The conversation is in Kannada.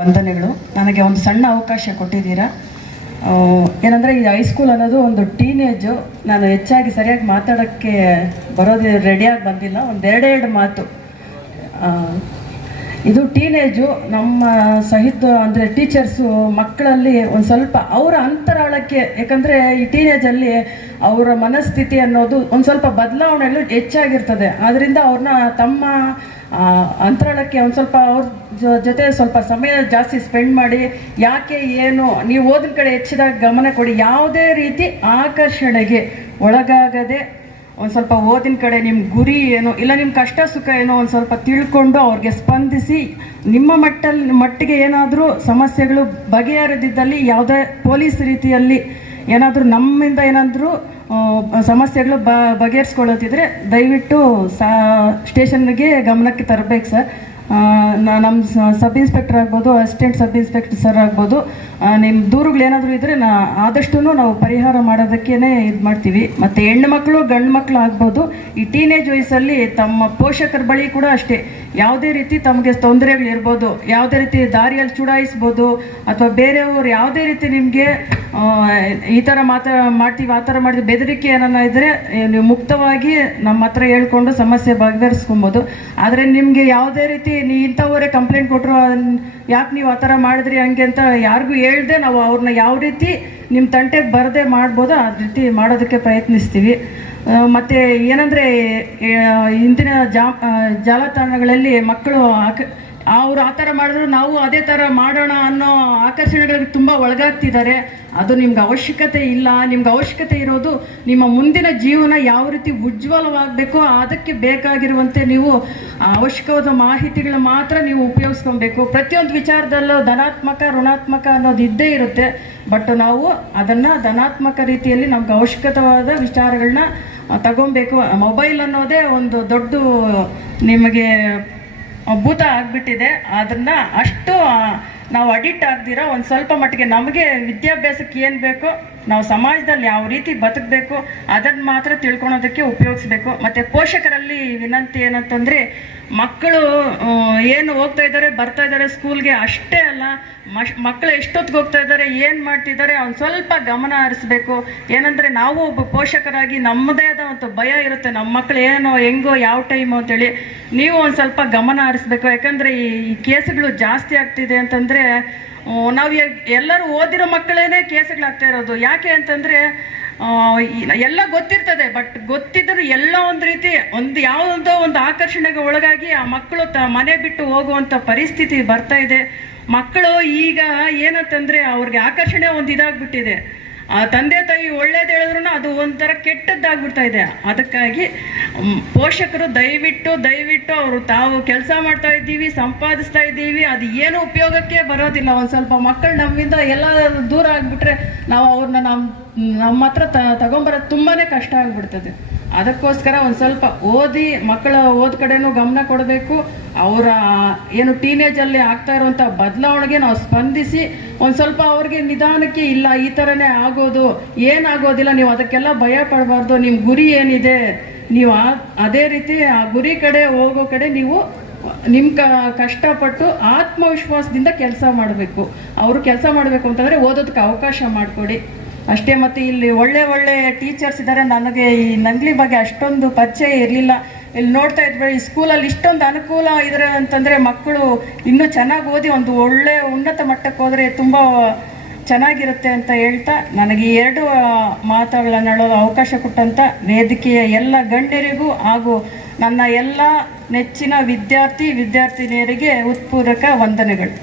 ವಂದನೆಗಳು. ನನಗೆ ಒಂದು ಸಣ್ಣ ಅವಕಾಶ ಕೊಟ್ಟಿದ್ದೀರಾ. ಏನಂದರೆ ಈ ಹೈಸ್ಕೂಲ್ ಅನ್ನೋದು ಒಂದು ಟೀನೇಜು. ನಾನು ಹೆಚ್ಚಾಗಿ ಸರಿಯಾಗಿ ಮಾತಾಡೋಕ್ಕೆ ಬರೋದು ರೆಡಿಯಾಗಿ ಬಂದಿಲ್ಲ. ಒಂದೆರಡೆರಡು ಮಾತು. ಇದು ಟೀನೇಜು. ನಮ್ಮ ಸಹಿತ ಅಂದರೆ ಟೀಚರ್ಸು ಮಕ್ಕಳಲ್ಲಿ ಒಂದು ಸ್ವಲ್ಪ ಅವರ ಅಂತರಾಳಕ್ಕೆ, ಯಾಕಂದರೆ ಈ ಟೀನೇಜಲ್ಲಿ ಅವರ ಮನಸ್ಥಿತಿ ಅನ್ನೋದು ಒಂದು ಸ್ವಲ್ಪ ಬದಲಾವಣೆಗಳು ಹೆಚ್ಚಾಗಿರ್ತದೆ. ಆದ್ದರಿಂದ ಅವ್ರನ್ನ ತಮ್ಮ ಅಂತರಾಳಕ್ಕೆ ಒಂದು ಸ್ವಲ್ಪ ಅವ್ರ ಜೊತೆ ಸ್ವಲ್ಪ ಸಮಯ ಜಾಸ್ತಿ ಸ್ಪೆಂಡ್ ಮಾಡಿ, ಯಾಕೆ ಏನು ನೀವು ಓದಿನ ಕಡೆ ಹೆಚ್ಚಿದಾಗ ಗಮನ ಕೊಡಿ. ಯಾವುದೇ ರೀತಿ ಆಕರ್ಷಣೆಗೆ ಒಳಗಾಗದೆ ಒಂದು ಸ್ವಲ್ಪ ಓದಿನ ಕಡೆ ನಿಮ್ಮ ಗುರಿ ಏನು, ಇಲ್ಲ ನಿಮ್ಮ ಕಷ್ಟ ಸುಖ ಏನೋ ಒಂದು ಸ್ವಲ್ಪ ತಿಳ್ಕೊಂಡು ಅವ್ರಿಗೆ ಸ್ಪಂದಿಸಿ, ನಿಮ್ಮ ಮಟ್ಟಿಗೆ ಏನಾದರೂ ಸಮಸ್ಯೆಗಳು ಬಗೆಹರಿದಿದ್ದಲ್ಲಿ, ಯಾವುದೇ ಪೊಲೀಸ್ ರೀತಿಯಲ್ಲಿ ಏನಾದರೂ ನಮ್ಮಿಂದ ಏನಾದರೂ ಸಮಸ್ಯೆಗಳು ಬಗೆಹರಿಸ್ಕೊಳ್ಳೋದಿದ್ರೆ ದಯವಿಟ್ಟು ಸ್ಟೇಷನ್ಗೆ ಗಮನಕ್ಕೆ ತರಬೇಕು ಸರ್. ನಮ್ಮ ಸಬ್ ಇನ್ಸ್ಪೆಕ್ಟರ್ ಆಗ್ಬೋದು, ಅಸಿಸ್ಟೆಂಟ್ ಸಬ್ ಇನ್ಸ್ಪೆಕ್ಟರ್ ಸರ್ ಆಗ್ಬೋದು, ನಿಮ್ಮ ದೂರುಗಳು ಏನಾದರೂ ಇದ್ದರೆ ಆದಷ್ಟು ನಾವು ಪರಿಹಾರ ಮಾಡೋದಕ್ಕೇ ಇದು ಮಾಡ್ತೀವಿ. ಮತ್ತು ಹೆಣ್ಣು ಮಕ್ಕಳು ಗಂಡು ಮಕ್ಕಳು ಆಗ್ಬೋದು, ಈ ಟೀನೇಜ್ ವಯಸ್ಸಲ್ಲಿ ತಮ್ಮ ಪೋಷಕರ ಬಳಿ ಕೂಡ ಅಷ್ಟೇ ಯಾವುದೇ ರೀತಿ ತಮಗೆ ತೊಂದರೆಗಳಿರ್ಬೋದು, ಯಾವುದೇ ರೀತಿ ದಾರಿಯಲ್ಲಿ ಚುಡಾಯಿಸ್ಬೋದು, ಅಥವಾ ಬೇರೆಯವರು ಯಾವುದೇ ರೀತಿ ನಿಮಗೆ ಈ ಥರ ಮಾಡ್ತೀವಿ ಆ ಥರ ಮಾಡಿದ್ರೆ ಬೆದರಿಕೆ ಏನನ್ನ ಇದ್ದರೆ ನೀವು ಮುಕ್ತವಾಗಿ ನಮ್ಮ ಹತ್ರ ಹೇಳ್ಕೊಂಡು ಸಮಸ್ಯೆ ಬಗೆಹರಿಸ್ಕೊಬೋದು. ಆದರೆ ನಿಮಗೆ ಯಾವುದೇ ರೀತಿ ಇಂಥವರೇ ಕಂಪ್ಲೇಂಟ್ ಕೊಟ್ಟರು, ಯಾಕೆ ನೀವು ಆ ಥರ ಮಾಡಿದ್ರಿ ಹಂಗೆ ಅಂತ ಯಾರಿಗೂ ಹೇಳ್ದೆ ನಾವು ಅವ್ರನ್ನ ಯಾವ ರೀತಿ ನಿಮ್ಮ ತಂಟೆಗೆ ಬರದೆ ಮಾಡ್ಬೋದು ಆ ರೀತಿ ಮಾಡೋದಕ್ಕೆ ಪ್ರಯತ್ನಿಸ್ತೀವಿ. ಮತ್ತು ಏನಂದರೆ ಇಂದಿನ ಜಾಲತಾಣಗಳಲ್ಲಿ ಮಕ್ಕಳು ಅವರು ಆ ಥರ ಮಾಡಿದ್ರು ನಾವು ಅದೇ ಥರ ಮಾಡೋಣ ಅನ್ನೋ ಆಕರ್ಷಣೆಗಳಿಗೆ ತುಂಬ ಒಳಗಾಗ್ತಿದ್ದಾರೆ. ಅದು ನಿಮ್ಗೆ ಅವಶ್ಯಕತೆ ಇಲ್ಲ. ನಿಮ್ಗೆ ಅವಶ್ಯಕತೆ ಇರೋದು ನಿಮ್ಮ ಮುಂದಿನ ಜೀವನ ಯಾವ ರೀತಿ ಉಜ್ವಲವಾಗಬೇಕೋ ಅದಕ್ಕೆ ಬೇಕಾಗಿರುವಂತೆ ನೀವು ಅವಶ್ಯಕವಾದ ಮಾಹಿತಿಗಳು ಮಾತ್ರ ನೀವು ಉಪಯೋಗಿಸ್ಕೊಬೇಕು. ಪ್ರತಿಯೊಂದು ವಿಚಾರದಲ್ಲೂ ಧನಾತ್ಮಕ ಋಣಾತ್ಮಕ ಅನ್ನೋದು ಇದ್ದೇ ಇರುತ್ತೆ. ಬಟ್ ನಾವು ಅದನ್ನು ಧನಾತ್ಮಕ ರೀತಿಯಲ್ಲಿ ನಮ್ಗೆ ಅವಶ್ಯಕವಾದ ವಿಚಾರಗಳನ್ನ ತಗೊಬೇಕು. ಮೊಬೈಲ್ ಅನ್ನೋದೇ ಒಂದು ದೊಡ್ಡ ನಿಮಗೆ ಭೂತ ಆಗಿಬಿಟ್ಟಿದೆ. ಅದನ್ನು ಅಷ್ಟು ನಾವು ಅಡಿಕ್ಟ್ ಆಗ್ದಿರೋ ಒಂದು ಸ್ವಲ್ಪ ಮಟ್ಟಿಗೆ ನಮಗೆ ವಿದ್ಯಾಭ್ಯಾಸಕ್ಕೆ ಏನು ಬೇಕೋ, ನಾವು ಸಮಾಜದಲ್ಲಿ ಯಾವ ರೀತಿ ಬದುಕಬೇಕು ಅದನ್ನು ಮಾತ್ರ ತಿಳ್ಕೊಳೋದಕ್ಕೆ ಉಪಯೋಗಿಸ್ಬೇಕು. ಮತ್ತು ಪೋಷಕರಲ್ಲಿ ವಿನಂತಿ ಏನಂತಂದರೆ, ಮಕ್ಕಳು ಏನು ಹೋಗ್ತಾ ಇದ್ದಾರೆ ಬರ್ತಾ ಇದ್ದಾರೆ ಸ್ಕೂಲ್ಗೆ ಅಷ್ಟೇ ಅಲ್ಲ, ಮಕ್ಕಳು ಎಷ್ಟೊತ್ತಿಗೆ ಹೋಗ್ತಾ ಇದ್ದಾರೆ ಏನು ಮಾಡ್ತಿದ್ದಾರೆ ಒಂದು ಸ್ವಲ್ಪ ಗಮನ ಹರಿಸ್ಬೇಕು. ಏನಂದರೆ ನಾವು ಒಬ್ಬ ಪೋಷಕರಾಗಿ ನಮ್ಮದೇ ಆದ ಒಂದು ಭಯ ಇರುತ್ತೆ, ನಮ್ಮ ಮಕ್ಕಳು ಏನೋ ಹೆಂಗೋ ಯಾವ ಟೈಮು ಅಂತೇಳಿ ನೀವು ಒಂದು ಸ್ವಲ್ಪ ಗಮನ ಹರಿಸ್ಬೇಕು. ಯಾಕಂದರೆ ಈ ಕೇಸುಗಳು ಜಾಸ್ತಿ ಆಗ್ತಿದೆ ಅಂತಂದರೆ ನಾವು ಎಲ್ಲರೂ ಓದಿರೋ ಮಕ್ಕಳೇನೆ ಕೇಸುಗಳಾಗ್ತಾ ಇರೋದು. ಯಾಕೆ ಅಂತಂದರೆ ಎಲ್ಲ ಗೊತ್ತಿರ್ತದೆ, ಬಟ್ ಗೊತ್ತಿದ್ದರೂ ಎಲ್ಲ ಒಂದು ರೀತಿ ಯಾವುದೋ ಒಂದು ಆಕರ್ಷಣೆಗೆ ಒಳಗಾಗಿ ಆ ಮಕ್ಕಳು ಮನೆ ಬಿಟ್ಟು ಹೋಗುವಂಥ ಪರಿಸ್ಥಿತಿ ಬರ್ತಾ ಇದೆ. ಮಕ್ಕಳು ಈಗ ಏನಂತಂದರೆ ಅವ್ರಿಗೆ ಆಕರ್ಷಣೆ ಒಂದು ಇದಾಗ್ಬಿಟ್ಟಿದೆ. ತಂದೆ ತಾಯಿ ಒಳ್ಳೇದು ಹೇಳಿದ್ರು ಅದು ಒಂಥರ ಕೆಟ್ಟದ್ದಾಗ್ಬಿಡ್ತಾ ಇದೆ. ಅದಕ್ಕಾಗಿ ಪೋಷಕರು ದಯವಿಟ್ಟು ಅವರು ತಾವು ಕೆಲಸ ಮಾಡ್ತಾ ಇದ್ದೀವಿ, ಸಂಪಾದಿಸ್ತಾ ಇದ್ದೀವಿ, ಅದು ಏನು ಉಪಯೋಗಕ್ಕೆ ಬರೋದಿಲ್ಲ. ಒಂದು ಸ್ವಲ್ಪ ಮಕ್ಕಳು ನಮ್ಮಿಂದ ಎಲ್ಲ ದೂರ ಆಗಿಬಿಟ್ರೆ ನಾವು ಅವ್ರನ್ನ ನಮ್ಮ ಹತ್ರ ತಗೊಂಬರೋದು ತುಂಬಾ ಕಷ್ಟ ಆಗಿಬಿಡ್ತದೆ. ಅದಕ್ಕೋಸ್ಕರ ಒಂದು ಸ್ವಲ್ಪ ಮಕ್ಕಳ ಓದ್ ಕಡೆನೂ ಗಮನ ಕೊಡಬೇಕು. ಅವರ ಏನು ಟೀನೇಜಲ್ಲಿ ಆಗ್ತಾ ಇರುವಂಥ ಬದಲಾವಣೆಗೆ ನಾವು ಸ್ಪಂದಿಸಿ ಒಂದು ಸ್ವಲ್ಪ ಅವ್ರಿಗೆ ನಿಧಾನಕ್ಕೆ, ಇಲ್ಲ ಈ ಥರನೇ ಆಗೋದು ಏನಾಗೋದಿಲ್ಲ, ನೀವು ಅದಕ್ಕೆಲ್ಲ ಭಯ ಪಡಬಾರ್ದು, ನಿಮ್ಮ ಗುರಿ ಏನಿದೆ ನೀವು ಅದೇ ರೀತಿ ಆ ಗುರಿ ಕಡೆ ಹೋಗೋ ಕಡೆ ನೀವು ನಿಮ್ಮ ಕಷ್ಟಪಟ್ಟು ಆತ್ಮವಿಶ್ವಾಸದಿಂದ ಕೆಲಸ ಮಾಡಬೇಕು. ಅವರು ಕೆಲಸ ಮಾಡಬೇಕು ಅಂತಂದರೆ ಓದೋದಕ್ಕೆ ಅವಕಾಶ ಮಾಡಿಕೊಡಿ ಅಷ್ಟೇ. ಮತ್ತು ಇಲ್ಲಿ ಒಳ್ಳೆ ಟೀಚರ್ಸ್ ಇದ್ದಾರೆ. ನನಗೆ ಈ ನಂಗ್ಲಿ ಬಗ್ಗೆ ಅಷ್ಟೊಂದು ಪರಿಚಯ ಇರಲಿಲ್ಲ. ಇಲ್ಲಿ ನೋಡ್ತಾ ಇದ್ವಿ ಈ ಸ್ಕೂಲಲ್ಲಿ ಇಷ್ಟೊಂದು ಅನುಕೂಲ ಇದ್ರೆ ಅಂತಂದರೆ ಮಕ್ಕಳು ಇನ್ನೂ ಚೆನ್ನಾಗಿ ಓದಿ ಒಂದು ಒಳ್ಳೆ ಉನ್ನತ ಮಟ್ಟಕ್ಕೆ ಹೋದರೆ ತುಂಬ ಚೆನ್ನಾಗಿರುತ್ತೆ ಅಂತ ಹೇಳ್ತಾ, ನನಗೆ ಈ 2 ಮಾತುಗಳನ್ನು ಹೇಳೋ ಅವಕಾಶ ಕೊಟ್ಟಂಥ ವೇದಿಕೆಯ ಎಲ್ಲ ಗಣ್ಯರಿಗೂ ಹಾಗೂ ನನ್ನ ಎಲ್ಲ ನೆಚ್ಚಿನ ವಿದ್ಯಾರ್ಥಿನಿಯರಿಗೆ ಹೃತ್ಪೂರ್ವಕ ವಂದನೆಗಳು.